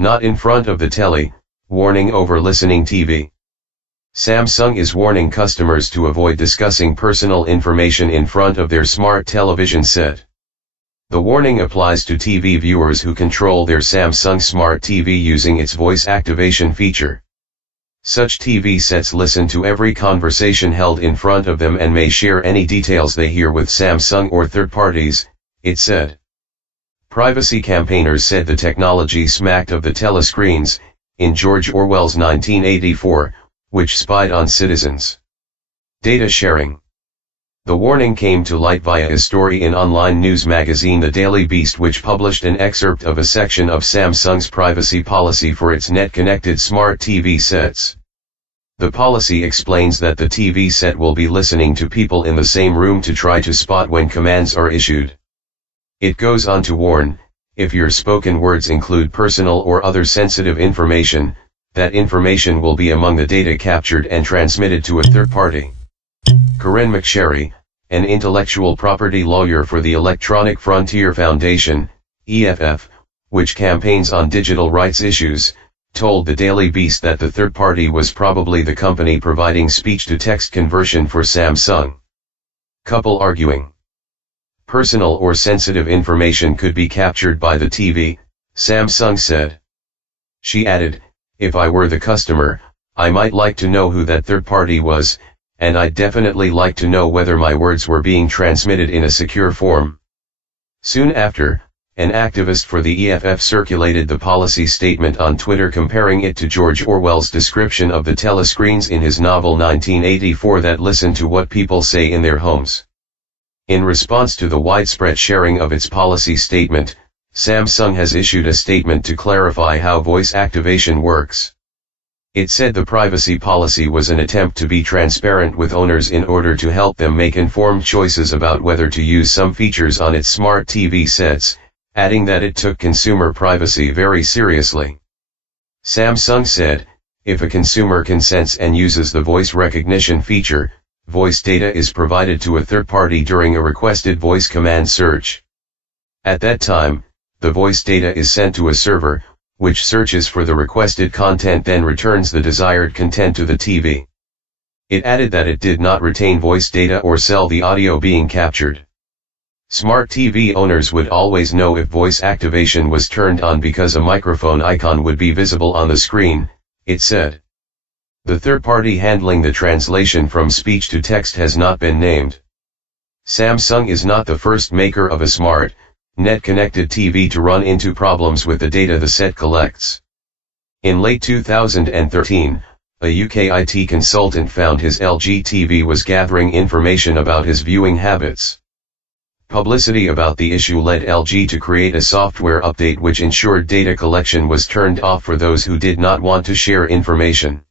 Not in front of the telly, warning over listening TV. Samsung is warning customers to avoid discussing personal information in front of their smart television set. The warning applies to TV viewers who control their Samsung Smart TV using its voice activation feature. Such TV sets listen to every conversation held in front of them and may share any details they hear with Samsung or third parties, it said. Privacy campaigners said the technology smacked of the telescreens, in George Orwell's 1984, which spied on citizens. Data sharing. The warning came to light via a story in online news magazine The Daily Beast, which published an excerpt of a section of Samsung's privacy policy for its net-connected smart TV sets. The policy explains that the TV set will be listening to people in the same room to try to spot when commands are issued. It goes on to warn, if your spoken words include personal or other sensitive information, that information will be among the data captured and transmitted to a third party. Corinne McSherry, an intellectual property lawyer for the Electronic Frontier Foundation, EFF, which campaigns on digital rights issues, told the Daily Beast that the third party was probably the company providing speech-to-text conversion for Samsung. Couple arguing. Personal or sensitive information could be captured by the TV, Samsung said. She added, if I were the customer, I might like to know who that third party was, and I'd definitely like to know whether my words were being transmitted in a secure form. Soon after, an activist for the EFF circulated the policy statement on Twitter, comparing it to George Orwell's description of the telescreens in his novel 1984 that listen to what people say in their homes. In response to the widespread sharing of its policy statement, Samsung has issued a statement to clarify how voice activation works. It said the privacy policy was an attempt to be transparent with owners in order to help them make informed choices about whether to use some features on its smart TV sets, adding that it took consumer privacy very seriously. Samsung said, if a consumer consents and uses the voice recognition feature, voice data is provided to a third party during a requested voice command search. At that time, the voice data is sent to a server, which searches for the requested content, then returns the desired content to the TV. It added that it did not retain voice data or sell the audio being captured. Smart TV owners would always know if voice activation was turned on because a microphone icon would be visible on the screen, it said. The third party handling the translation from speech to text has not been named. Samsung is not the first maker of a smart, net-connected TV to run into problems with the data the set collects. In late 2013, a UK IT consultant found his LG TV was gathering information about his viewing habits. Publicity about the issue led LG to create a software update which ensured data collection was turned off for those who did not want to share information.